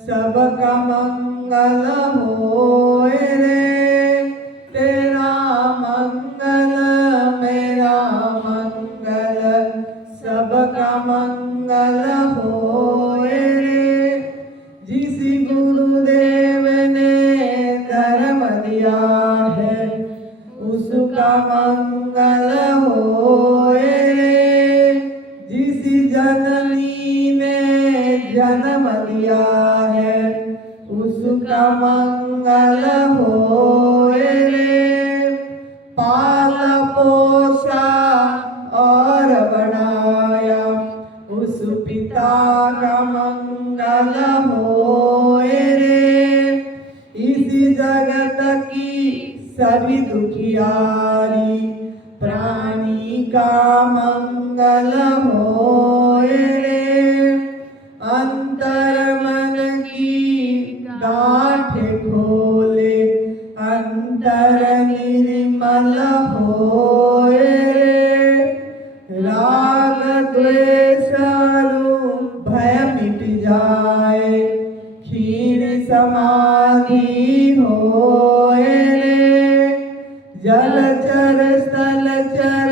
सबका मंगल होए रे। तेरा मंगल मेरा मंगल सबका मंगल होए रे। जिस गुरुदेव ने धर्म दिया है उसका मंगल होए रे। जिस जननी ने जन्म दिया है उसका मंगल होए रे। पाला पोसा और बढ़ाया उस पिता का मंगल होए रे। इस जगत की सभी दुखियारी प्राणी का मंगल होए रे। अंतर मन की गांठ खोले अंतर निर्मल होए रे। राग द्वेष भय मिट जाए क्षीण समाधि होए रे। जलचर स्थलचर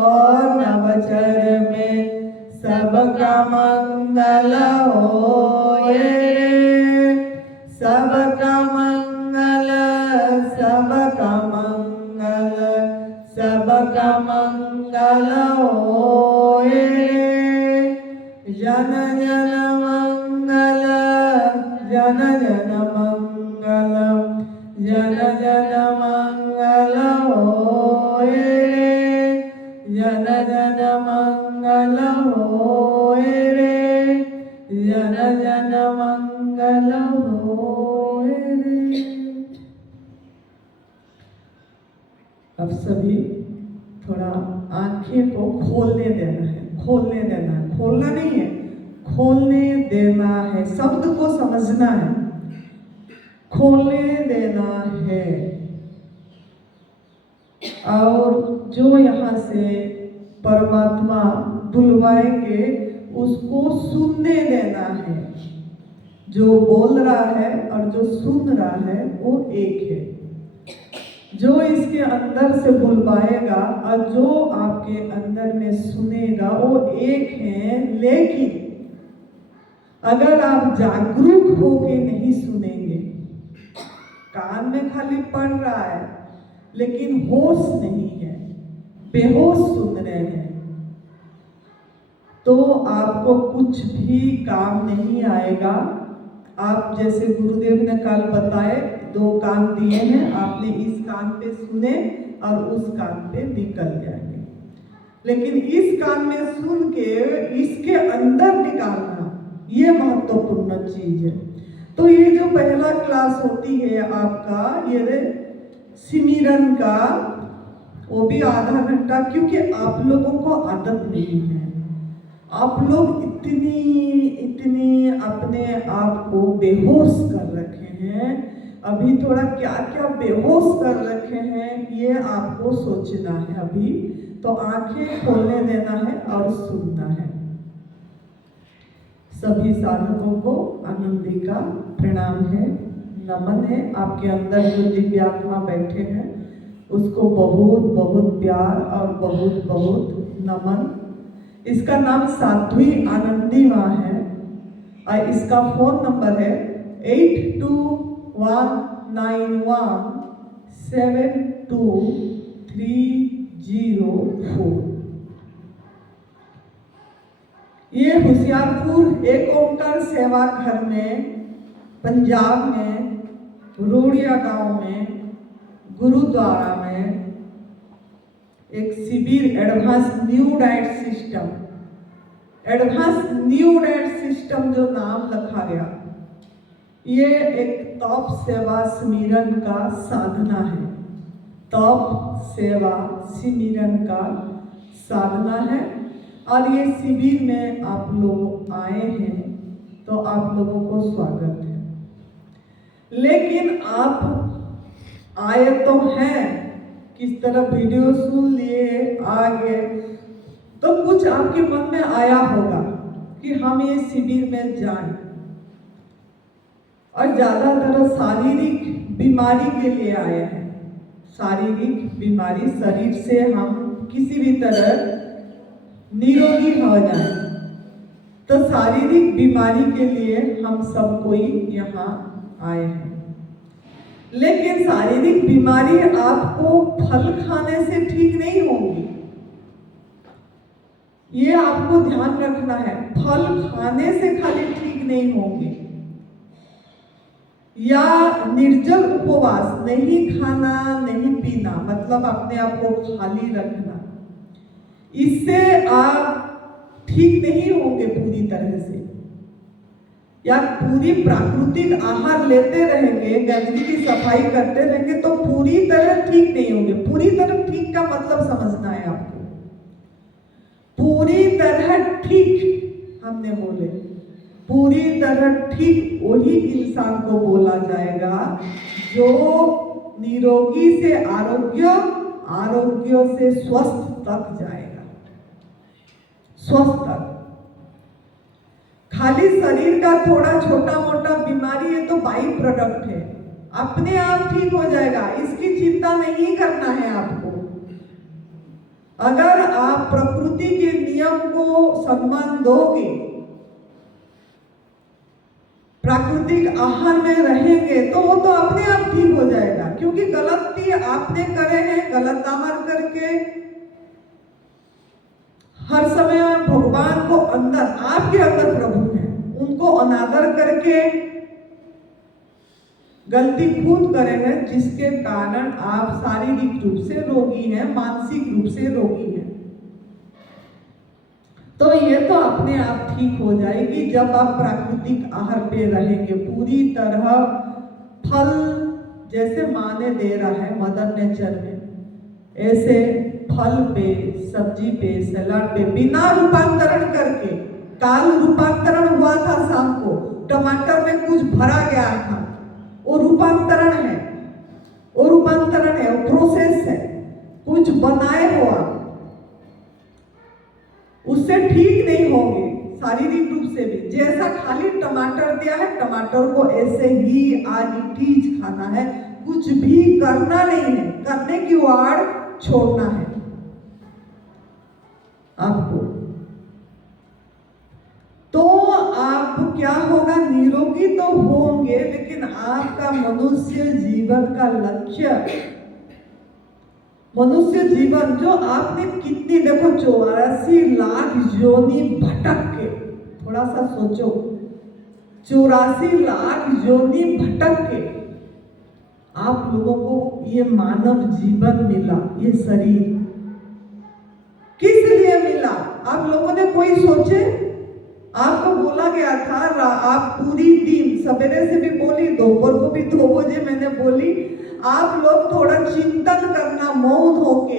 और नवचर में सबका मंगल होए रे। सबका मंगल सबका मंगल सबका मंगल होए रे। जन जन मंगल जन जन मंगल जन जन मंगल होए रे। जन जन मंगल होए रे। जन जन मंगल होए रे। अब सभी थोड़ा आंखें को खोलने देना है, खोलने देना है, खोलना नहीं है, खोलने देना है, शब्द को समझना है, खोलने देना है। और जो यहाँ से परमात्मा बुलवाएंगे उसको सुनने देना है। जो बोल रहा है और जो सुन रहा है वो एक है। जो इसके अंदर से बुलवाएगा और जो आपके अंदर में सुनेगा वो एक है। लेकिन अगर आप जागरूक होके नहीं सुनेंगे, कान में खाली पड़ रहा है लेकिन होश नहीं है, बेहोश सुन रहे हैं, तो आपको कुछ भी काम नहीं आएगा। आप जैसे गुरुदेव ने कल बताए 2 कान दिए हैं, आपने इस कान पे सुने और उस कान पे निकल जाएंगे। लेकिन इस कान में सुन के इसके अंदर निकालना ये महत्वपूर्ण चीज है। तो ये जो पहला क्लास होती है आपका ये सिमरन का, वो भी आधा घंटा, क्योंकि आप लोगों को आदत नहीं है। आप लोग इतनी अपने आप को बेहोश कर रखे हैं। अभी थोड़ा क्या क्या बेहोश कर रखे हैं ये आपको सोचना है। अभी तो आंखें खोलने देना है और सुनना है। सभी साधकों को आनंदी का प्रणाम है, नमन है। आपके अंदर जो दिव्यात्मा बैठे हैं उसको बहुत बहुत प्यार और बहुत बहुत नमन। इसका नाम साध्वी आनंदी माँ है और इसका फोन नंबर है 8219172304। ये होशियारपुर एक ओंकार सेवा घर में पंजाब में रोड़िया गांव में गुरुद्वारा में एक शिविर advance new diet system, advance new diet system जो नाम रखा गया, ये एक तप सेवा सिमरन का साधना है। तप सेवा सिमरन का साधना है और ये शिविर में आप लोग आए हैं तो आप लोगों को स्वागत है। लेकिन आप आए तो हैं, किस तरह वीडियो सुन लिए आगे, तो कुछ आपके मन में आया होगा कि हम ये शिविर में जाएं और ज़्यादातर शारीरिक बीमारी के लिए आए हैं। शारीरिक बीमारी, शरीर से हम किसी भी तरह निरोगी हो जाए, तो शारीरिक बीमारी के लिए हम सब कोई यहाँ आए हैं। लेकिन शारीरिक बीमारी आपको फल खाने से ठीक नहीं होगी, ये आपको ध्यान रखना है। फल खाने से खाली ठीक नहीं होंगे, या निर्जल उपवास, नहीं खाना नहीं पीना, मतलब अपने आप को खाली रखना, इससे आप ठीक नहीं होंगे पूरी तरह से। या पूरी प्राकृतिक आहार लेते रहेंगे, गंदगी की सफाई करते रहेंगे, तो पूरी तरह ठीक नहीं होंगे। पूरी तरह ठीक का मतलब समझना है आपको। पूरी तरह ठीक हमने बोले, पूरी तरह ठीक वही इंसान को बोला जाएगा जो निरोगी से आरोग्य, आरोग्य से स्वस्थ तक जाएगा। स्वस्थ तक खाली शरीर का थोड़ा छोटा मोटा बीमारी है तो बाई प्रोडक्ट है, अपने आप ठीक हो जाएगा, इसकी चिंता नहीं करना है आपको। अगर आप प्रकृति के नियम को सम्मान दोगे, प्राकृतिक आहार में रहेंगे, तो वो तो अपने आप ठीक हो जाएगा। क्योंकि गलती आपने करे हैं, गलत आहार करके हर समय भगवान को अंदर, आपके अंदर प्रभु हैं, उनको अनादर करके गलती खुद करे हैं, जिसके कारण आप शारीरिक रूप से रोगी हैं, मानसिक रूप से रोगी हैं। तो ये तो अपने आप ठीक हो जाएगी जब आप प्राकृतिक आहार पे रहेंगे पूरी तरह। फल जैसे माँ ने दे रहा है मदर नेचर में, ऐसे फल पे, सब्जी पे, सलाद पे बिना रूपांतरण करके। काल रूपांतरण हुआ था शाम को, टमाटर में कुछ भरा गया था, वो रूपांतरण है, वो रूपांतरण है, वो प्रोसेस है। कुछ बनाए हो आप, उससे ठीक नहीं होंगे शारीरिक रूप से भी। जैसा खाली टमाटर दिया है, टमाटर को ऐसे ही आज चीज खाना है, कुछ भी करना नहीं है, करने की वाड़ छोड़ना है आपको। तो आप क्या होगा, निरोगी तो होंगे, लेकिन आपका मनुष्य जीवन का लक्ष्य, मनुष्य जीवन जो आपने कितनी, देखो 84 लाख योनि भटक के, थोड़ा सा सोचो, 84 लाख योनि भटक के आप लोगों को ये मानव जीवन मिला, ये शरीर किस लिए मिला? आप लोगों ने कोई सोचे? आपको बोला गया था, आप पूरी दिन, सवेरे से भी बोली, दोपहर को भी 2 बजे मैंने बोली, आप लोग थोड़ा चिंतन करना मौन होके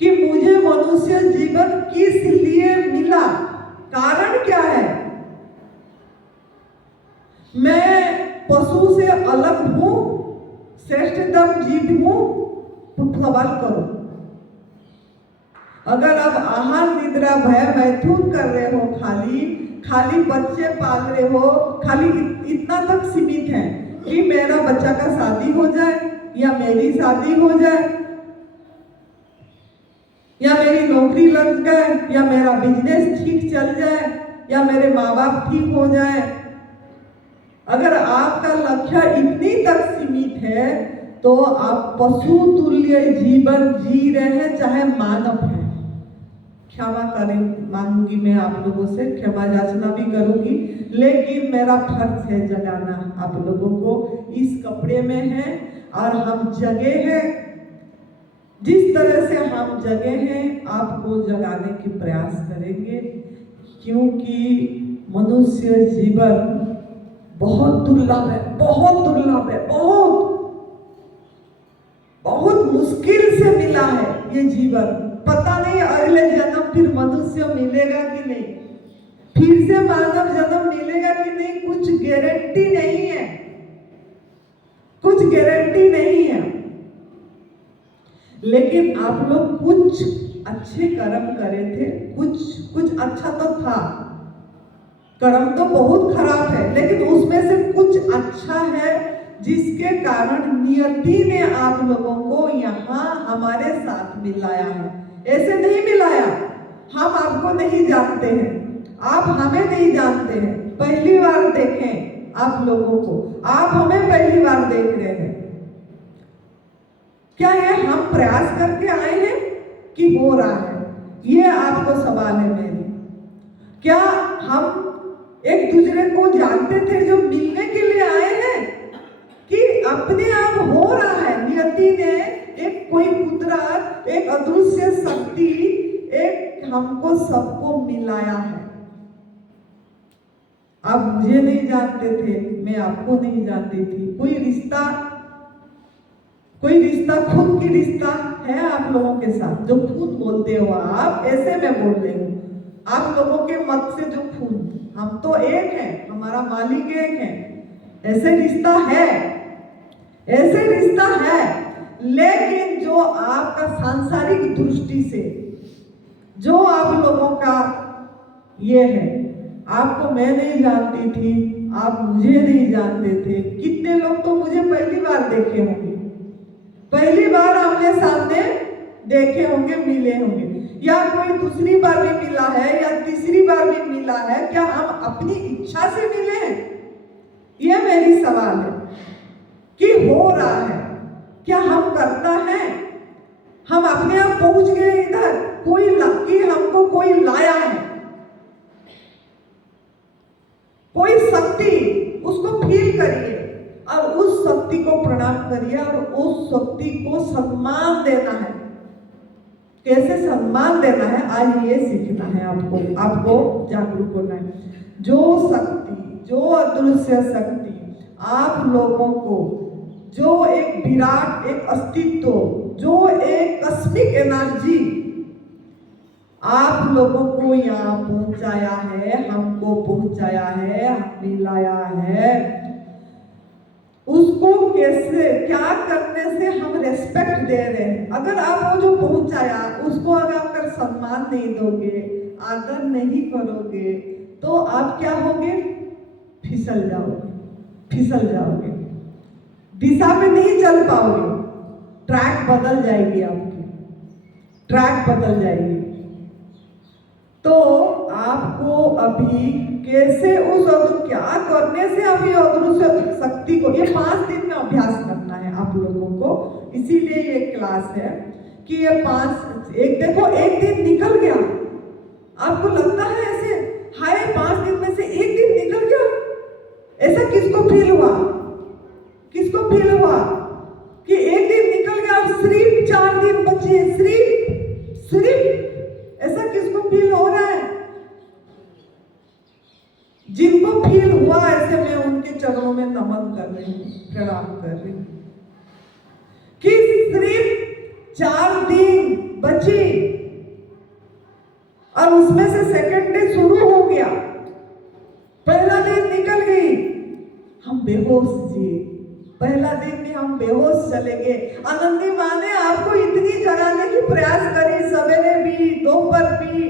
कि मुझे मनुष्य जीवन किस लिए मिला, कारण क्या है? मैं पशु से अलग हूं, श्रेष्ठतम जीव हूं? तो सवाल करो। अगर आप आहार निद्रा भय मैथुन कर रहे हो, खाली बच्चे पाल रहे हो, खाली इतना तक सीमित है कि मेरा बच्चा का शादी हो जाए, या मेरी शादी हो जाए, या मेरी नौकरी लग जाए, या मेरा बिजनेस ठीक चल जाए, या मेरे माँ बाप ठीक हो जाए। अगर आपका लक्ष्य इतनी तक सीमित है तो आप पशु तुल्य जीवन जी रहे हैं, चाहे मानव है। क्षमा करें, मांगूंगी मैं आप लोगों से, क्षमा याचना भी करूंगी, लेकिन मेरा फर्ज है जगाना आप लोगों को। इस कपड़े में है और हम जगे हैं, जिस तरह से हम जगे हैं आपको जगाने की प्रयास करेंगे, क्योंकि मनुष्य जीवन बहुत दुर्लभ है, बहुत दुर्लभ है, बहुत मुश्किल से मिला है ये जीवन। पता नहीं अगले जन्म फिर मनुष्य मिलेगा कि नहीं, फिर से मानव जन्म मिलेगा कि नहीं, कुछ गारंटी नहीं है, कुछ गारंटी नहीं है। लेकिन आप लोग कुछ अच्छे कर्म करे थे, कुछ अच्छा तो था, कर्म तो बहुत खराब है, लेकिन उसमें से कुछ अच्छा है जिसके कारण नियति ने आप लोगों को यहाँ हमारे साथ मिलाया है। ऐसे नहीं मिलाया, हम आपको नहीं जानते हैं, आप हमें नहीं जानते हैं, पहली बार देखें आप लोगों को, आप हमें पहली बार देख रहे हैं। क्या ये हम प्रयास करके आए हैं कि हो रहा है? ये आपको सवाल है मेरी। क्या हम एक दूसरे को जानते थे जो मिलने के लिए आए हैं, कि अपने आप हो रहा है? नियति ने एक कोई कुदरत, एक अदृश्य शक्ति, एक हमको सबको मिलाया है। आप मुझे नहीं जानते थे, मैं आपको नहीं जानती थी। कोई रिश्ता खून की रिश्ता है आप लोगों के साथ, जो खून बोलते हो आप, ऐसे मैं बोल रही हूँ, आप लोगों के मत से जो खून, हम तो एक हैं, हमारा मालिक एक है, ऐसे रिश्ता है, ऐसे रिश्ता है। लेकिन जो आपका सांसारिक दृष्टि से जो आप लोगों का ये है, आपको मैं नहीं जानती थी, आप मुझे नहीं जानते थे। कितने लोग तो मुझे पहली बार देखे होंगे, पहली बार आमने सामने देखे होंगे, मिले होंगे, या कोई दूसरी बार भी मिला है या तीसरी बार भी मिला है। क्या हम अपनी इच्छा से मिले हैं? यह मेरी सवाल है कि हो रहा है क्या? हम करता है, हम अपने आप पहुंच गए इधर, कि हमको कोई लाया है, कोई शक्ति, उसको फील करिए और उस शक्ति को प्रणाम करिए और उस शक्ति को सम्मान देना है। कैसे सम्मान देना है, आज ये सीखना है आपको जागरूक होना है। जो शक्ति, जो अदृश्य शक्ति आप लोगों को, जो एक विराट, एक अस्तित्व, जो एक कस्मिक एनर्जी आप लोगों को यहाँ पहुंचाया है, हमको पहुंचाया है, मिलाया है, उसको कैसे, क्या करने से हम रेस्पेक्ट दे रहे हैं? अगर आप वो जो पहुंचाया उसको अगर सम्मान नहीं दोगे, आदर नहीं करोगे, तो आप क्या होगे? फिसल जाओगे, दिशा में नहीं चल पाओगे, ट्रैक बदल जाएगी, आपकी ट्रैक बदल जाएगी। तो आपको अभी कैसे क्या करने से आप ये अदृश्य शक्ति को, ये 5 दिन में अभ्यास करना है आप लोगों को। इसीलिए ये क्लास है कि ये देखो एक दिन निकल गया, आपको लगता है ऐसे, हाय 5 दिन में से एक दिन निकल गया, ऐसा किसको फील हुआ कि एक दिन निकल गया और सिर्फ 4 दिन बचे, सिर्फ ऐसा किसको फील हो रहा है? जिनको फील हुआ ऐसे, मैं उनके चरणों में नमन कर रही हूँ, प्रणाम कर रही हूँ कि सिर्फ 4 दिन बचे और उसमें से सेकंड डे शुरू हो गया, पहला दिन निकल गई, हम बेहोश जिए, पहला दिन भी हम बेहोश चले गए। आनंदी माँ ने आपको इतनी जगाने की प्रयास करी, सवेरे भी, दोपहर भी,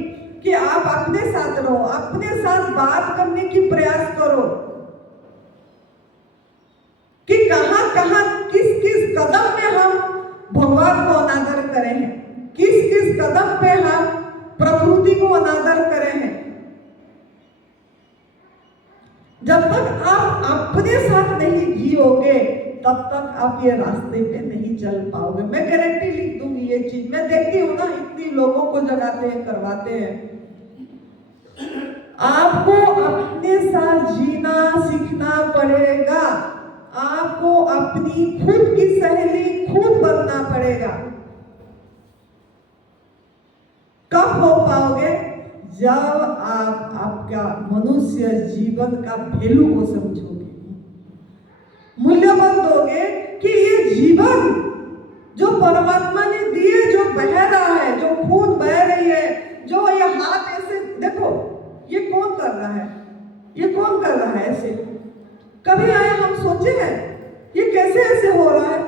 कि आप अपने साथ रहो, अपने साथ बात करने की प्रयास करो कि कहां किस कदम में हम भगवान को अनादर करें हैं, किस कदम पे हम प्रकृति को अनादर करें हैं। जब तक आप अपने साथ नहीं जियोगे, तब तक आप ये रास्ते पे नहीं चल पाओगे। मैं गारंटी लिख दूंगी, ये चीज मैं देखती हूँ ना, इतनी लोगों को जगाते हैं, करवाते हैं। आपको अपने साथ जीना सीखना पड़ेगा, आपको अपनी खुद की सहेली खुद बनना पड़ेगा। कब हो पाओगे? जब आप आपका मनुष्य जीवन का वैल्यू को समझोगे, मूल्य दोगे कि ये जीवन जो परमात्मा ने दिए, जो बह रहा है, जो खून बह रही है, जो ये हाथ ऐसे देखो, ये कौन कर रहा है? ये कौन कर रहा है ऐसे? कभी आए हम सोचे हैं ये कैसे ऐसे हो रहा है?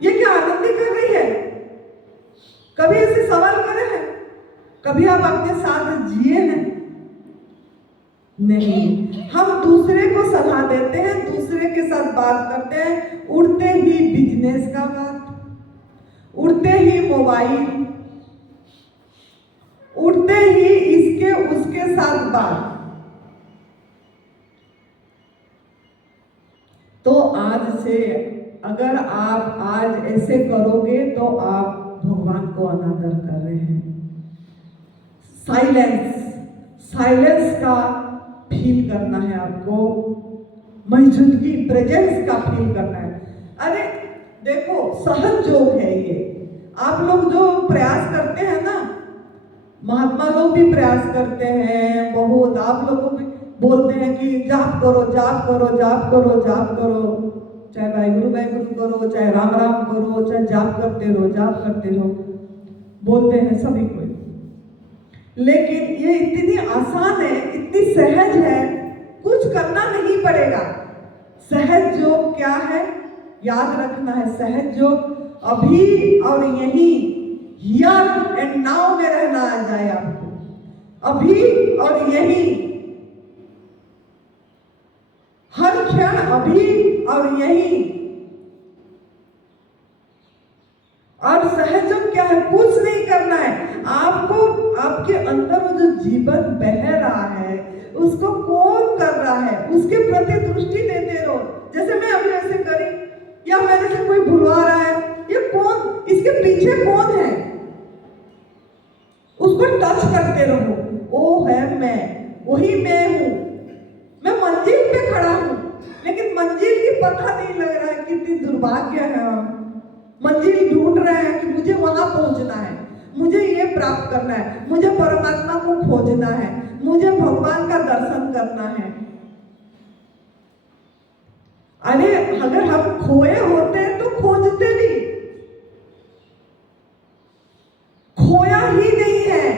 ये क्या आनंदी कर रही है? कभी ऐसे सवाल करे हैं? कभी आप अपने साथ जिए हैं? नहीं, हम दूसरे को सलाह देते हैं, दूसरे के साथ बात करते हैं, उड़ते ही बिजनेस का बात, उड़ते ही मोबाइल, उड़ते ही इसके उसके साथ बात। तो आज से अगर आप आज ऐसे करोगे तो आप भगवान को अनादर कर रहे हैं। साइलेंस का फील करना है आपको, मौजूदगी प्रेजेंस का फील करना है। अरे देखो, सहज योग है ये। आप लोग जो प्रयास करते हैं ना, महात्मा लोग भी प्रयास करते हैं बहुत, आप लोगों भी बोलते हैं कि जाप करो जाप करो जाप करो जाप करो, चाहे वाहिगुरु करो, चाहे राम राम करो, चाहे जाप करते रहो, बोलते हैं सभी को। लेकिन ये इतनी आसान है, इतनी सहज है, कुछ करना नहीं पड़ेगा। सहज योग क्या है याद रखना है। सहज योग अभी और यहीं, हियर एंड नाउ में रहना आ जाए आपको, अभी और यहीं, हर क्षण अभी और यहीं। और सहज योग क्या है? कुछ नहीं करना है आपको। आपके अंदर वो जो जीवन बह रहा है उसको कौन कर रहा है, उसके प्रति दृष्टि देते रहो। जैसे मैं अभी ऐसे करी, या मेरे से कोई भुलवा रहा है, ये कौन, इसके पीछे कौन है, उसको टच करते रहो। वो है मैं, वही मैं हूं। मैं मंजिल पे खड़ा हूं, लेकिन मंजिल की पता नहीं लग रहा है। कितनी दुर्भाग्य है, मंजिल ढूंढ रहे हैं कि मुझे वहां पहुंचना है, मुझे ये प्राप्त करना है, मुझे परमात्मा को खोजना है, मुझे भगवान का दर्शन करना है। अरे अगर हम खोए होते हैं तो खोजते भी, खोया ही नहीं है।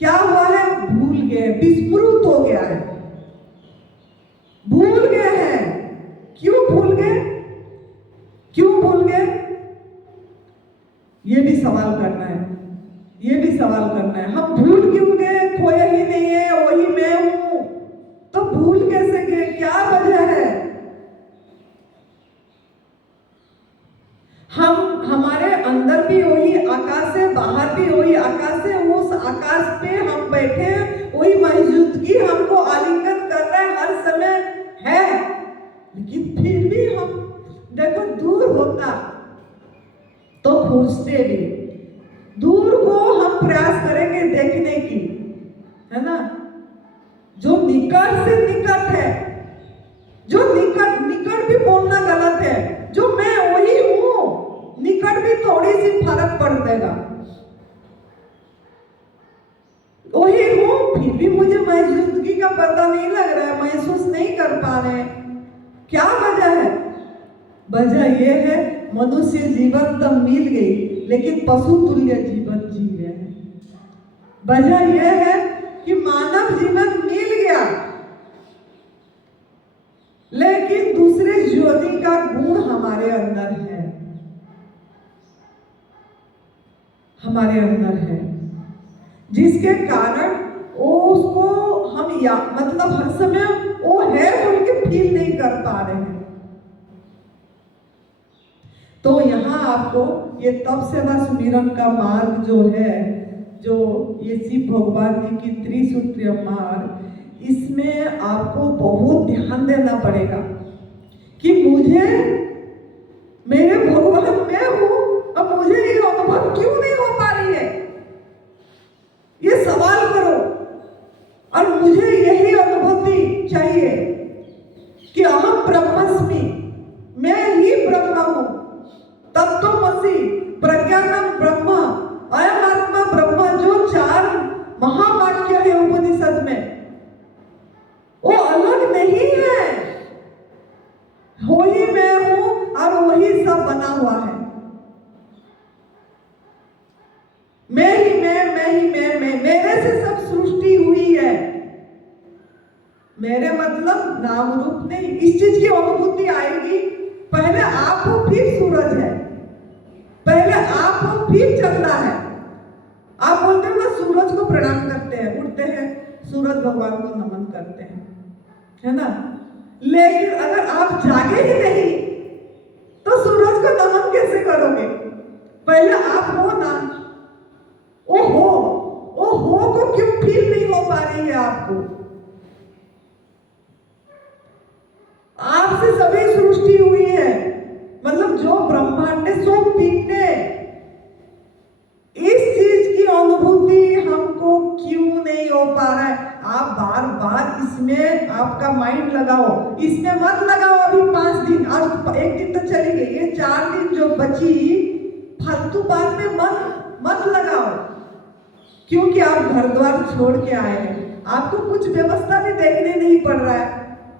क्या हुआ है? भूल गए, विस्मृत हो गया है, भूल गए हैं। क्यों भूल गए? क्यों भूल गए? ये भी सवाल करना है, ये भी सवाल करना है। हम भूल क्यों गए? खोया ही नहीं है, वही मैं हूं। तो भूल कैसे गए? क्या वजह है? हमारे अंदर भी वही आकाश है, बाहर भी वही आकाश है। उस आकाश पे हम बैठे हैं, वही मौजूदगी हमको आलिंगन कर रहा है, हर समय है। लेकिन फिर भी हम देखो, दूर होता तो खोजते भी, दूर को हम प्रयास करेंगे देखने की, है ना। जो निकट से निकट है, जो निकट भी बोलना गलत है। जो मैं वही हूं, निकट भी थोड़ी सी फर्क पड़ देगा। वही हूं, फिर भी मुझे मौजूदगी का पता नहीं लग रहा है, महसूस नहीं कर पा रहे। क्या वजह है? वजह यह है, मनुष्य जीवन तो मिल गई, लेकिन पशु तुल्य जीवन जी रहे हैं। वजह यह है कि मानव जीवन मिल गया, लेकिन दूसरे ज्योति का गुण हमारे अंदर है, हमारे अंदर है, जिसके कारण उसको हम मतलब हर समय वो है बोल के फील नहीं कर पा रहे हैं। तो यहाँ आपको ये तप सेवा सुमिरन का मार्ग जो है, जो ये शिव भगवान जी की त्रिसूत्रीय मार्ग, इसमें आपको बहुत ध्यान देना पड़ेगा कि मुझे, मेरे भगवान मैं हूं, अब मुझे ये अनुभव क्यों नहीं हो पा रही है, ये सवाल करो। और मुझे यही अनुभूति चाहिए कि अहम ब्रह्मस्मि, मैं ही ब्रह्म हूं, तत्वमसि, प्रज्ञानम ब्रह्म, अयम आत्मा ब्रह्म, जो 4 महावाक्य है उपनिषद में, वो अलग नहीं है। वही मैं हूं और वही सब बना हुआ है। मैं ही मैं, मेरे से सब सृष्टि हुई है। मेरे मतलब नाम रूप नहीं। इस चीज की अनुभूति आएगी, पहले आप हो फिर सूरज है, पहले आप हो फिर चंदा है। आप बोलते हो ना, सूरज को प्रणाम करते हैं, उठते हैं, सूरज भगवान को नमन करते हैं, है ना। लेकिन अगर आप जागे ही नहीं तो सूरज को नमन कैसे करोगे? पहले आप हो ना, ओ हो को क्यों फील नहीं हो पा रही है आपको? आपसे सभी सृष्टि हुई है, मतलब जो ब्रह्मांड है सो पिंडे, इस चीज की अनुभूति हमको क्यों नहीं हो पा रहा है? आप बार बार इसमें आपका माइंड लगाओ, इसमें मत लगाओ अभी 5 दिन, आज एक दिन तो चली गई, ये 4 दिन जो बची फालतू बात में मत लगाओ, क्योंकि आप घर द्वार छोड़ के आए हैं, आपको कुछ व्यवस्था भी देखने नहीं पड़ रहा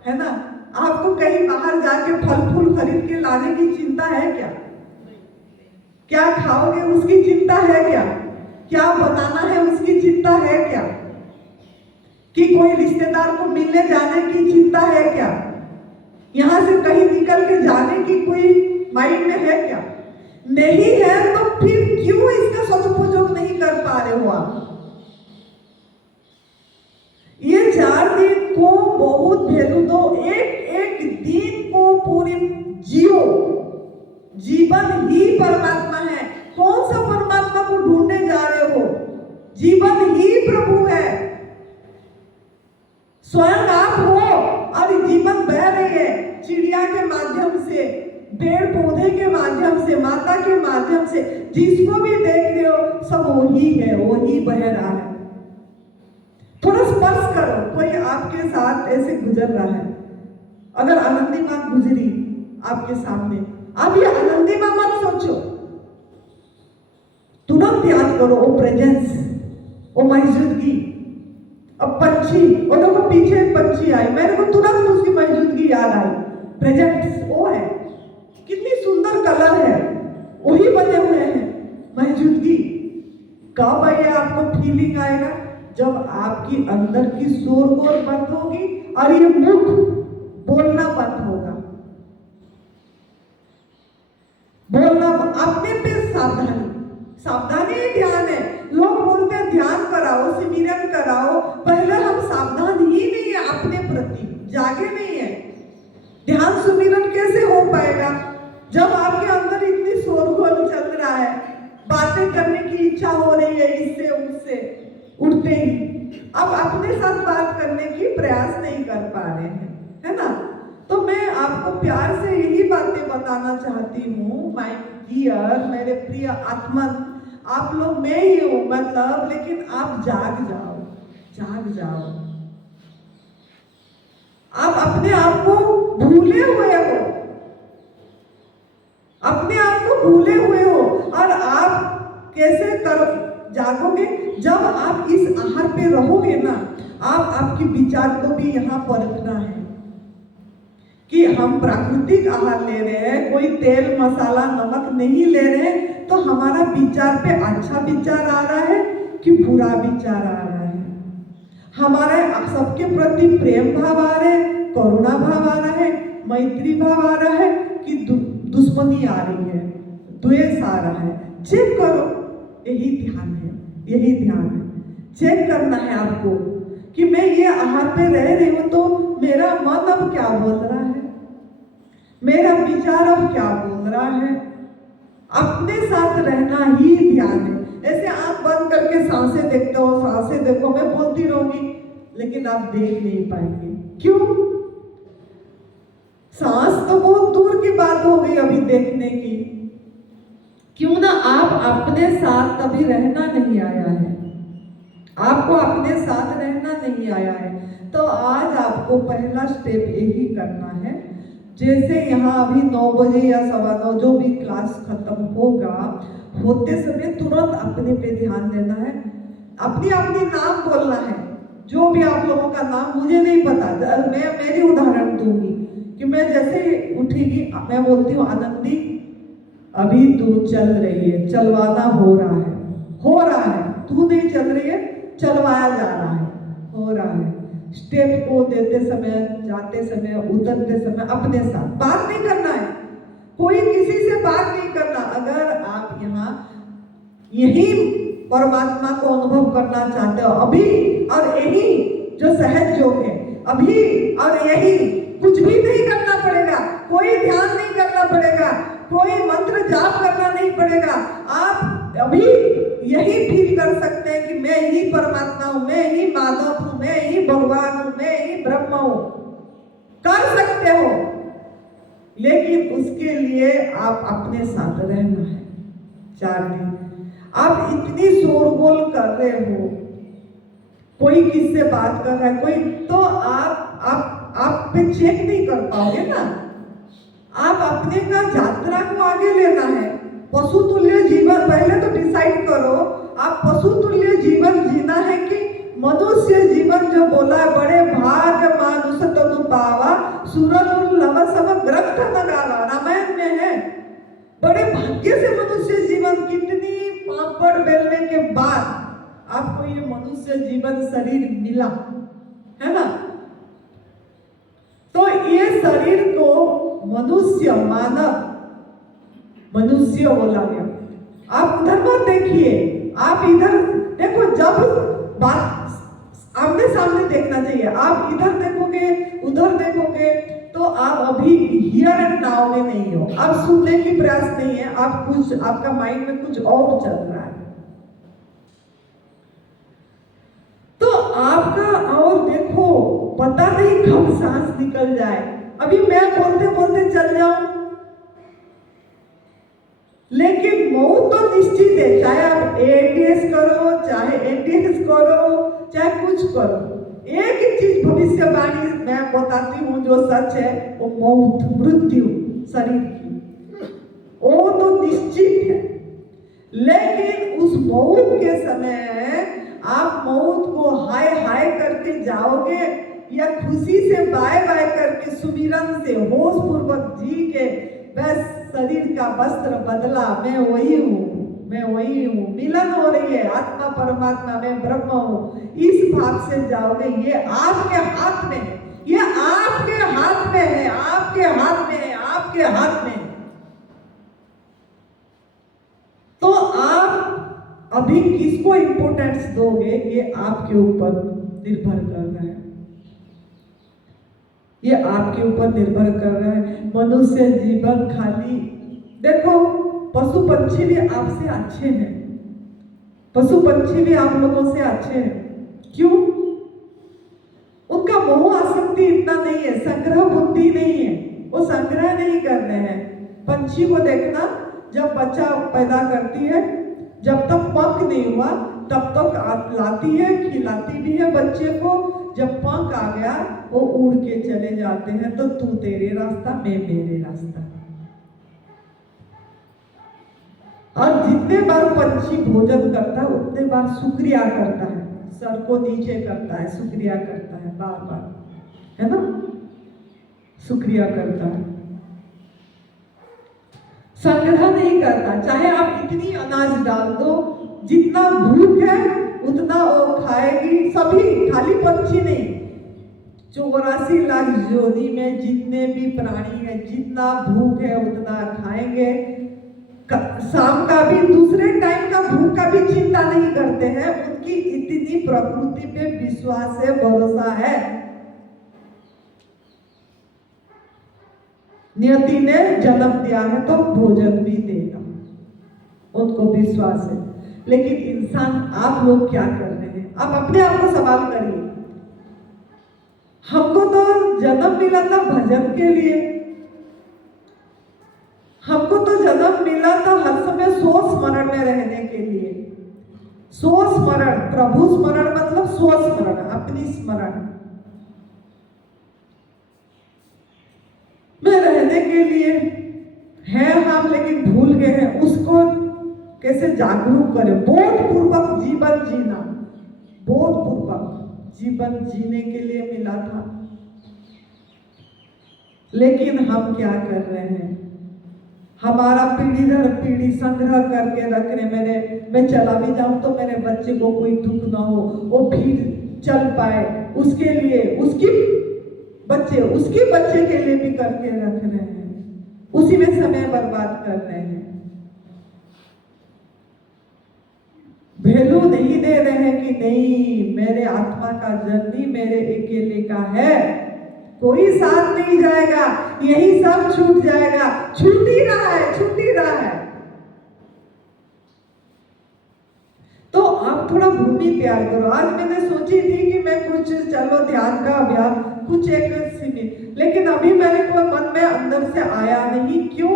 है ना। आपको कहीं बाहर जाके फल फूल खरीद के लाने की चिंता है क्या? क्या खाओगे उसकी चिंता है क्या? क्या बनाना है उसकी चिंता है क्या? कि कोई रिश्तेदार को मिलने जाने की चिंता है क्या? यहां से कहीं निकल के जाने की कोई माइंड में है क्या? नहीं है तो फिर क्यों इसका सदुपयोग नहीं कर पा रहे हो आप? ये 4 दिन को बहुत वैल्यू दो, एक दिन को पूरी जियो। जीवन ही परमात्मा है। कौन सा परमात्मा को ढूंढने जा रहे हो? जीवन ही प्रभु है, स्वयं आप हो और जीवन बह रही है चिड़िया के माध्यम से, पेड़ पौधे के माध्यम से, माता के माध्यम से, जिसको भी देख रहे हो सब वही है, वही बह रहा है। थोड़ा स्पर्श करो, कोई आपके साथ ऐसे गुजर रहा है, अगर आनंदी मां गुजरी आपके सामने, अब ये आनंदी मां मत सोचो, तुरंत याद करो वो प्रेजेंस, वो मौजूदगी। अब पंछी, वो देखो पीछे पंछी आई, मेरे को तुरंत उसकी मौजूदगी याद आई, प्रेजेंस वो है, कितनी सुंदर कलर है, वही बने हुए हैं, मौजूदगी। कब ये आपको फीलिंग आएगा? जब आपकी अंदर की शोरगुल बंद होगी और ये मुख बोलना बंद होगा। बोलना, अपने पे सावधानी ही ध्यान है। लोग बोलते हैं ध्यान कराओ, सिमरन कराओ, पहले हम सावधान ही नहीं है अपने प्रति, जागे नहीं है। ध्यान सुमिरन कैसे हो पाएगा जब आपके अंदर इतनी शोरगुल चल रहा है, बातें करने की इच्छा हो रही है इससे उससे, उठते ही अब अपने साथ बात करने की प्रयास नहीं कर पा रहे हैं, है ना। तो मैं आपको प्यार से यही बातें बताना चाहती हूँ, माय डियर, मेरे प्रिय आत्मन, आप लोग मैं ही हूँ मतलब, लेकिन आप जाग जाओ। आप अपने आप को भूले हुए हो, अपने आप को भूले हुए हो। और आप कैसे जागोगे? जब आप इस आहार पे रहोगे ना, आपकी विचार को भी यहाँ परखना है कि हम प्राकृतिक आहार ले रहे हैं, कोई तेल मसाला नमक नहीं ले रहे हैं, तो हमारा विचार पे अच्छा विचार आ रहा है कि बुरा विचार आ रहा है, हमारे सबके प्रति प्रेम भाव आ रहे हैं, करुणा भाव आ रहा है, मैत्री भाव आ रहा है कि दुश्मनी आ रही है, द्वेष आ रहा है। चेक करो, यही ध्यान है। चेक करना है आपको कि मैं ये आहार पे रह रही हूँ तो मेरा मन अब क्या बोल रहा है, मेरा विचार अब क्या बोल रहा है। अपने साथ रहना ही ध्यान है। ऐसे आंख बंद करके सांसें देखते हो, सांसें देखो, मैं बोलती रहूंगी लेकिन आप देख नहीं पाएंगे। क्यों? सांस तो बहुत दूर की बात हो गई अभी देखने की। क्यों ना आप अपने साथ कभी रहना नहीं आया है, आपको अपने साथ रहना नहीं आया है, तो आज आपको पहला स्टेप यही करना है। जैसे यहाँ अभी 9 बजे या 9:15 जो भी क्लास खत्म होगा, होते समय तुरंत अपने पे ध्यान देना है, अपनी नाम बोलना है। जो भी आप लोगों का नाम मुझे नहीं पता, मैं मेरी उदाहरण दूंगी कि मैं जैसे उठेगी मैं बोलती हूँ आनंदी अभी तू चल रही है, चलवाना हो रहा है, तू नहीं चल रही है, चलवाया जा रहा है, हो रहा है। स्टेप को देते समय, जाते समय, उतरते समय अपने साथ बात नहीं करना है, कोई किसी से बात नहीं करना। अगर आप यहाँ यही परमात्मा को अनुभव करना चाहते हो अभी और यही जो सहज योग है अभी, और यही कुछ भी नहीं करना पड़ेगा, कोई ध्यान नहीं करना पड़ेगा, कोई मंत्र जाप करना नहीं पड़ेगा। आप अभी यही फील कर सकते हैं कि मैं ही परमात्मा हूं, मैं ही माधव हूं, मैं ही भगवान हूं, मैं ही ब्रह्म हूं। कर सकते हो, लेकिन उसके लिए आप अपने साथ रहना है 4 दिन। आप इतनी शोरगोल कर रहे हो, कोई किससे बात कर रहा है, कोई तो आप पे चेक नहीं कर पाओगे ना। आप अपने का यात्रा को आगे लेना है। पशु तुल्य जीवन, पहले तो डिसाइड करो आप पशु तुल्य जीवन जीना है कि मनुष्य जीवन। जो बोला है, बड़े भाग मानुष तनु पावा, सूरज लव सब ग्रंथ न गावा, रामायण में है। बड़े भाग्य से मनुष्य जीवन, कितनी पापड़ बेलने के बाद आपको ये मनुष्य जीवन शरीर मिला है ना। तो ये शरीर को मनुष्य, मानव, मनुष्य बोला गया। आप उधर मत देखिए, आप इधर देखो। जब बात आमने सामने देखना चाहिए। आप इधर देखोगे, उधर देखोगे, तो आप अभी हियर एंड नाउ में नहीं हो। आप सुनने की प्रयास नहीं है, आप कुछ, आपका माइंड में कुछ और चल रहा है। तो आपका, और देखो, पता नहीं कब सांस निकल जाए। अभी मैं बोलते बोलते चल जाऊं, लेकिन मौत तो निश्चित है। चाहे आप एटीएस करो, चाहे एटीएस करो, चाहे कुछ करो, एक ही चीज भविष्यवाणी मैं बताती हूँ जो सच है, वो मौत, मृत्यु शरीर की, वो तो निश्चित है। लेकिन उस मौत के समय आप मौत को हाय हाय करके जाओगे, या खुशी से बाय बाय करके सुमिरन से होश पूर्वक जी के, बस शरीर का वस्त्र बदला, मैं वही हूँ, मैं वही हूँ, मिलन हो रही है, आत्मा परमात्मा में ब्रह्म हूँ, इस भाव से जाओगे। ये आपके हाथ में है, ये आपके हाथ में है, आपके हाथ में है, आपके हाथ में है। तो आप अभी किसको इंपोर्टेंस दोगे, ये आपके ऊपर निर्भर कर रहा है। ये आपके ऊपर निर्भर कर रहा है। मनुष्य जीवन खाली, देखो, पशु पंछी भी आपसे अच्छे हैं, पशु पंछी भी आप लोगों से अच्छे हैं। क्यों? उनका मोह आसक्ति इतना नहीं है, संग्रह बुद्धि नहीं है, वो संग्रह नहीं कर रहे हैं। पंछी को देखना, जब बच्चा पैदा करती है, जब तक पंख नहीं हुआ तब तक लाती है, खिलाती भी है बच्चे को। जब पंख आ गया, वो उड़ के चले जाते हैं। तो तू तेरे रास्ता, मैं मेरे रास्ता। और जितने बार पंछी भोजन करता है, उतने बार शुक्रिया करता है, सर को नीचे करता है, शुक्रिया करता है, बार बार, है ना, शुक्रिया करता है, संग्रह नहीं करता। चाहे आप इतनी अनाज डाल दो, जितना भूख है उतना वो खाएगी। सभी, खाली पंछी नहीं, 84 लाख योनि में जितने भी प्राणी हैं, जितना भूख है उतना खाएंगे। शाम का भी, दूसरे टाइम का भूख का भी चिंता नहीं करते हैं। उनकी इतनी प्रकृति पे विश्वास है, भरोसा है। नियति ने जन्म दिया है तो भोजन भी देगा, उनको विश्वास है। लेकिन इंसान, आप लोग क्या कर रहे हैं? आप अपने आप को सवाल करिए। हमको तो जन्म मिला था भजन के लिए, हमको तो जन्म मिला था हर समय सो स्मरण में रहने के लिए। सो स्मरण, प्रभु स्मरण मतलब सो स्मरण, अपनी स्मरण में रहने के लिए है हम, लेकिन भूल गए हैं। उसको कैसे जागरूक करें? बोधपूर्वक जीवन जीना, बोधपूर्वक जीवन जीने के लिए मिला था। लेकिन हम क्या कर रहे हैं? हमारा पीढ़ी दर पीढ़ी संग्रह करके रख रहे। मैं चला भी जाऊं तो मेरे बच्चे को कोई दुख ना हो, वो फिर चल पाए, उसके लिए, उसके बच्चे के लिए भी करके रख रहे हैं, उसी में समय बर्बाद कर रहे हैं। वैल्यू नहीं दे रहे हैं कि नहीं, मेरे आत्मा का जर्नी मेरे अकेले का है, कोई साथ नहीं जाएगा, यही सब छूट जाएगा। छूट ही रहा है, छूट ही रहा है। तो आप थोड़ा भूमि तैयार करो। आज मैंने सोची थी कि मैं कुछ चलो ध्यान का अभ्यास कुछ एक सीमित, लेकिन अभी मेरे को मन में अंदर से आया नहीं। क्यों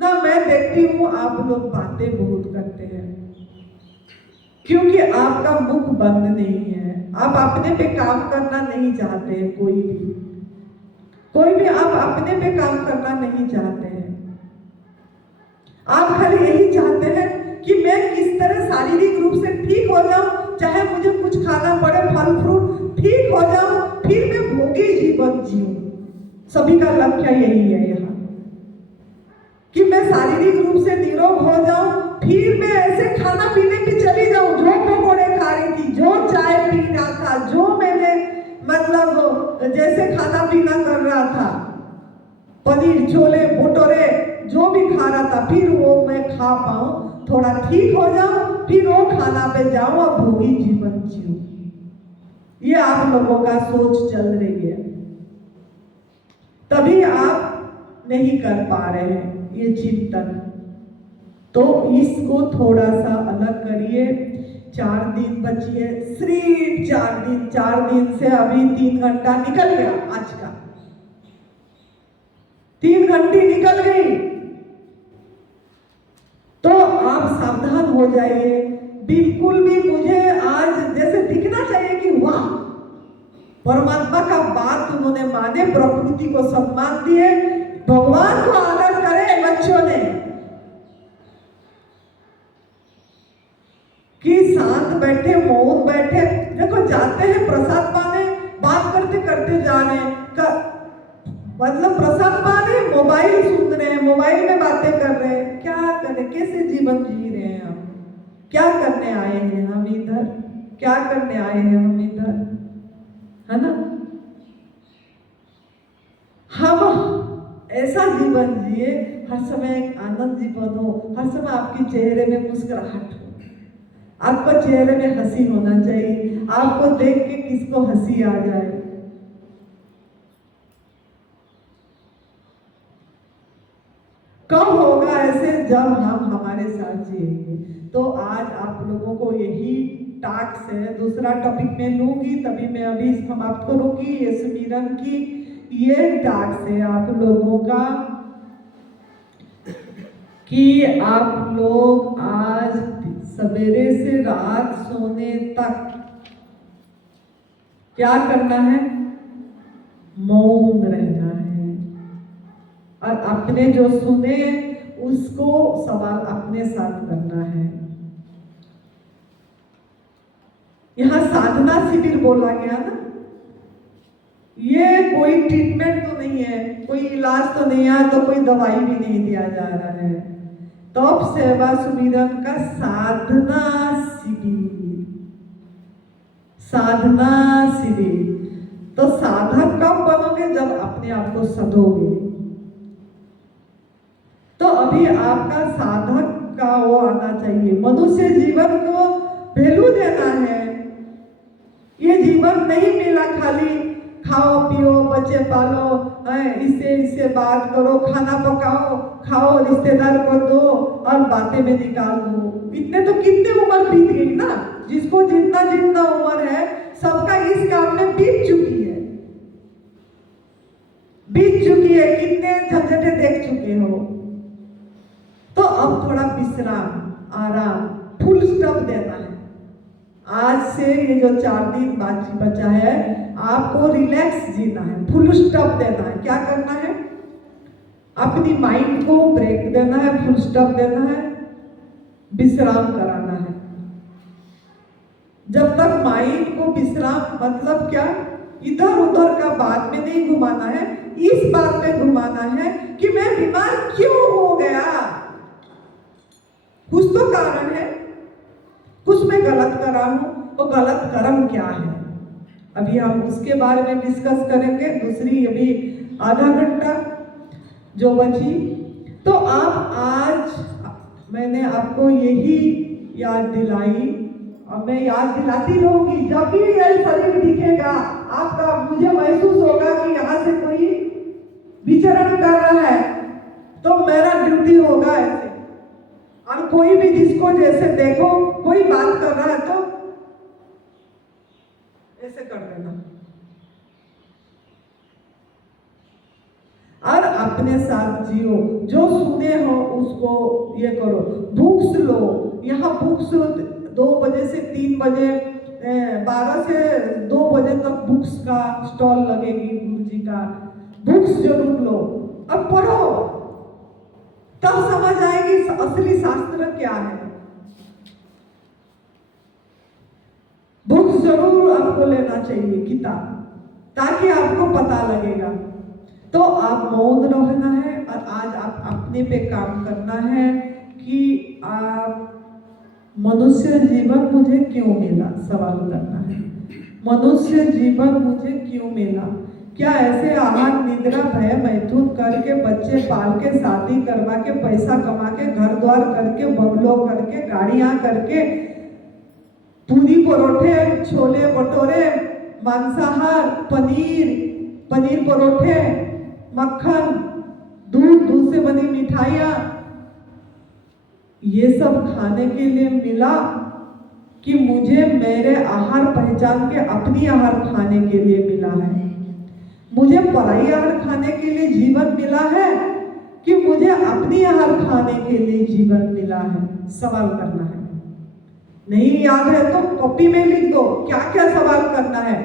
ना, मैं देखती हूँ आप लोग बातें बहुत करते हैं, क्योंकि आपका मुख बंद नहीं है। आप अपने पे काम करना नहीं चाहते हैं, कोई भी आप अपने पे काम करना नहीं चाहते हैं। आप खाली यही चाहते हैं कि मैं किस तरह शारीरिक रूप से ठीक हो जाऊं, चाहे मुझे कुछ खाना पड़े, फल फ्रूट, ठीक हो जाऊं, फिर मैं भोगी जीवन जीऊं। सभी का लक्ष्य यही है यहाँ कि मैं शारीरिक रूप से निरोग हो जाऊं, फिर मैं ऐसे खाना पीने पे चली जाऊं, जो पकौड़े खा रही थी, जो चाय पी रहा था, जो मैंने मतलब जैसे खाना पीना कर रहा था, पनीर छोले भटूरे जो भी खा रहा था, फिर वो मैं खा पाऊं, थोड़ा ठीक हो जाऊं, फिर वो खाना पे जाऊं और भोगी जीवन जीऊं। ये आप लोगों का सोच चल रही है, तभी आप नहीं कर पा रहे हैं ये चिंतन। तो इसको थोड़ा सा अलग करिए। 4 दिन बचिए, सिर्फ 4 दिन। 4 दिन से अभी 3 घंटा निकल गया, आज का 3 घंटे निकल गई। तो आप सावधान हो जाइए। बिल्कुल भी मुझे आज जैसे दिखना चाहिए कि वाह, परमात्मा का बात उन्होंने माने, प्रकृति को सम्मान दिए, भगवान को आदर करे बच्चों ने, कि शांत बैठे, मौन बैठे। देखो जाते हैं प्रसाद पाने, बात करते करते जा रहे हैं, मतलब प्रसाद पाने, मोबाइल सुन रहे हैं, मोबाइल में बातें कर रहे हैं। क्या करें, कैसे जीवन जी रहे हैं हम? क्या करने आए हैं हम इधर? क्या करने आए हैं हम इधर, है ना? हम ऐसा जीवन जिए, हर समय एक आनंद जीवन हो, हर समय आपके चेहरे में मुस्कुराहट हो, आपको चेहरे में हंसी होना चाहिए। आपको देख के किसको हंसी आ जाए। कब होगा ऐसे? जब हम हमारे साथ जिएंगे। तो आज आप लोगों को यही टास्क है। दूसरा टॉपिक मैं लूंगी, तभी मैं अभी समाप्त करूंगी ये सुमिरन की। ये टास्क है आप लोगों का कि आप लोग आज सवेरे से रात सोने तक क्या करना है? मौन रहना है, और अपने जो सुने उसको सवाल अपने साथ करना है। यहां साधना शिविर बोला गया ना, ये कोई ट्रीटमेंट तो नहीं है, कोई इलाज तो नहीं है, तो कोई दवाई भी नहीं दिया जा रहा है। तप सेवा सुमिरन का साधना शिविर, साधना शिविर। तो साधक कब बनोगे? जब अपने आप को सधोगे। तो अभी आपका साधक का वो आना चाहिए। मनुष्य जीवन को वैल्यू देना है। ये जीवन नहीं मिला खाली खाओ पियो बच्चे पालो, इससे बात करो, खाना पकाओ, खाओ, रिश्तेदार को दो और बातें में निकाल दो। इतने तो कितने उम्र बीत गई ना, जिसको जितना जितना उम्र है सबका इस काम में बीत चुकी है, बीत चुकी है। कितने झंझटे देख चुके हो। तो अब थोड़ा विश्राम, आराम, फुल स्टॉप देना है। आज से ये जो 4 दिन बाकी बचा है, आपको रिलैक्स जीना है, फुल स्टॉप देना है। क्या करना है? अपनी माइंड को ब्रेक देना है, फुल स्टॉप देना है, विश्राम कराना है। जब तक माइंड को विश्राम, मतलब क्या, इधर उधर का बात में नहीं घुमाना है, इस बात में घुमाना है कि मैं बीमार क्यों हो गया। कुछ तो कारण है, कुछ मैं गलत कर रहा हूं, तो गलत कर्म क्या है? अभी हम उसके बारे में डिस्कस करेंगे। दूसरी अभी आधा घंटा जो बची। तो आप आज मैंने आपको यही याद दिलाई और मैं याद दिलाती रहूंगी, जब भी ये शरीर दिखेगा आपका, मुझे महसूस होगा कि यहाँ से कोई विचरण कर रहा है, तो मेरा ड्यूटी होगा ऐसे। और कोई भी जिसको जैसे देखो कोई बात कर रहा है तो ऐसे कर देना, और अपने साथ जियो। जो सुने हो उसको ये करो। बुक्स लो, यहाँ बुक्स 2 बजे से 3 बजे, 12 से 2 बजे तक बुक्स का स्टॉल लगेगी, गुरु जी का। बुक्स जरूर लो और पढ़ो, तब समझ आएगी असली शास्त्र क्या है। बुक्स जरूर आपको लेना चाहिए, किताब, ताकि आपको पता लगेगा। तो आप मौन रहना है और आज आप अपने पे काम करना है कि आप मनुष्य जीवन मुझे क्यों मिला, सवाल करना है। मनुष्य जीवन मुझे क्यों मिला? क्या ऐसे आहार निद्रा भय मैथुन करके, बच्चे पाल के, शादी करवा के, पैसा कमा के, घर द्वार करके, बंगलो करके, गाड़ियां करके, पूरी परोठे, छोले भटूरे, मांसाहार, पनीर परोठे, मक्खन, दूध से बनी मिठाइयाँ, ये सब खाने के लिए मिला कि मुझे मेरे आहार पहचान के अपनी आहार खाने के लिए मिला है? मुझे पराई आहार खाने के लिए जीवन मिला है कि मुझे अपनी आहार खाने के लिए जीवन मिला है? सवाल करना है। नहीं याद है तो कॉपी में लिख दो, क्या क्या सवाल करना है।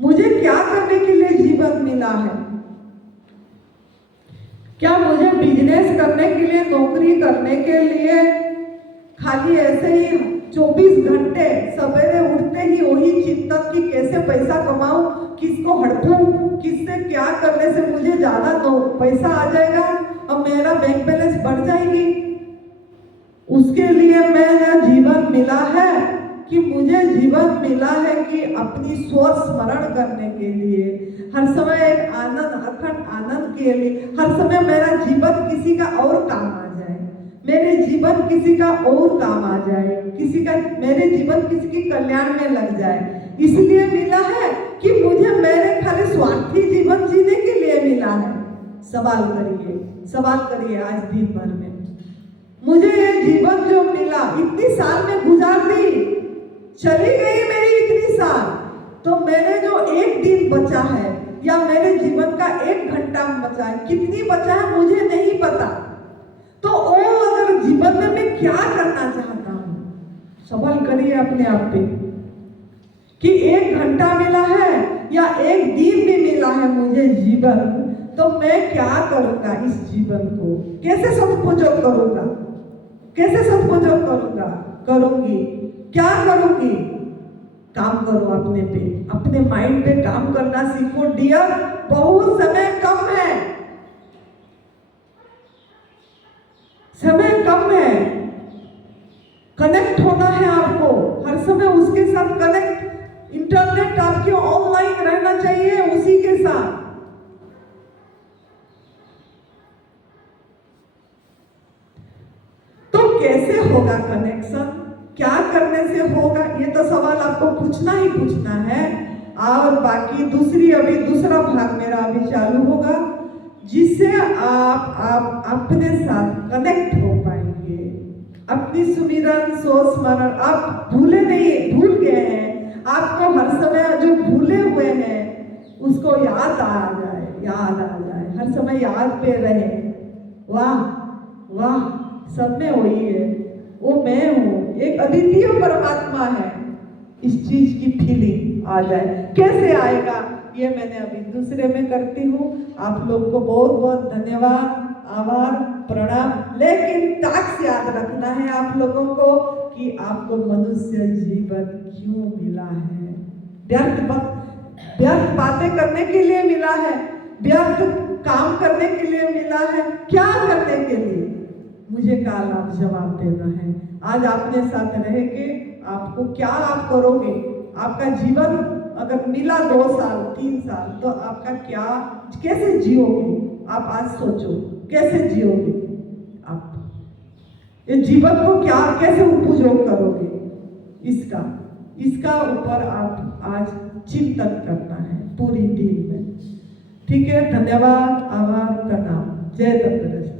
मुझे क्या करने के लिए जीवन मिला है? क्या मुझे बिजनेस करने के लिए, नौकरी करने के लिए, खाली ऐसे ही 24 घंटे सवेरे उठते ही वही चिंतन कि कैसे पैसा कमाऊं, किसको हड़पूं, किससे क्या करने से मुझे ज्यादा पैसा आ जाएगा और मेरा बैंक बैलेंस बढ़ जाएगी, उसके लिए मेरा जीवन मिला है? कि मुझे जीवन मिला है कि अपनी स्वस्मरण करने के लिए, हर समय एक आनंद, अखंड आनंद के लिए, हर समय मेरा जीवन किसी का और काम आ जाए, मेरे जीवन किसी का और काम आ जाए, मेरे जीवन किसी के कल्याण में लग जाए, इसलिए मिला है कि मुझे मेरे खाली स्वार्थी जीवन जीने के लिए मिला है? सवाल करिए आज दिन भर में। मुझे ये जीवन जो मिला, इतनी साल में गुजार दी, चली गई मेरी इतनी साल, तो मैंने जो एक दिन बचा है या मेरे जीवन का 1 घंटा बचा है, कितनी बचा है मुझे नहीं पता, तो वो अगर जीवन में मैं क्या करना चाहता हूँ? सवाल करिए अपने आप पे कि 1 घंटा मिला है या 1 दिन भी मिला है मुझे जीवन, तो मैं क्या करूँगा इस जीवन को? कैसे सदुपयोग करूँगा? करूँगी, क्या करूँगी? काम करो अपने पे, अपने माइंड पे काम करना सीखो डियर। बहुत समय कम है, कनेक्ट होना है आपको हर समय उसके साथ। कनेक्ट, इंटरनेट आपके ऑनलाइन रहना चाहिए उसी के साथ। तो कैसे होगा कनेक्शन? क्या करने से होगा? ये तो सवाल आपको पूछना ही पूछना है। और बाकी दूसरा भाग मेरा अभी चालू होगा, जिससे आप अपने साथ कनेक्ट हो पाएंगे। अपनी सुमिरन, स्वस्मरण आप भूल गए हैं। आपको हर समय जो भूले हुए हैं उसको याद आ जाए, हर समय याद पे रहे। वाह, सब में वही है, वो मैं हूँ, एक अद्वितीय परमात्मा है। इस चीज की फीलिंग आ जाए। कैसे आएगा ये मैंने अभी दूसरे में करती हूँ। आप लोग को बहुत बहुत धन्यवाद, आभार, प्रणाम। लेकिन टास्क याद रखना है आप लोगों को कि आपको मनुष्य जीवन क्यों मिला है? व्यर्थ बातें करने के लिए मिला है? व्यर्थ काम करने के लिए मिला है? क्या करने के लिए? मुझे कल आप जवाब देना है। आज अपने साथ रह के आपको क्या आप करोगे? आपका जीवन अगर मिला 2 साल 3 साल, तो आपका क्या, कैसे जियोगे? आप आज सोचो कैसे जियोगे आप, इस जीवन को क्या कैसे उपयोग करोगे? इसका इसका ऊपर आप आज चिंतन करना है पूरी टीम में। ठीक है, धन्यवाद, आभार, प्रणाम। जय दत्त।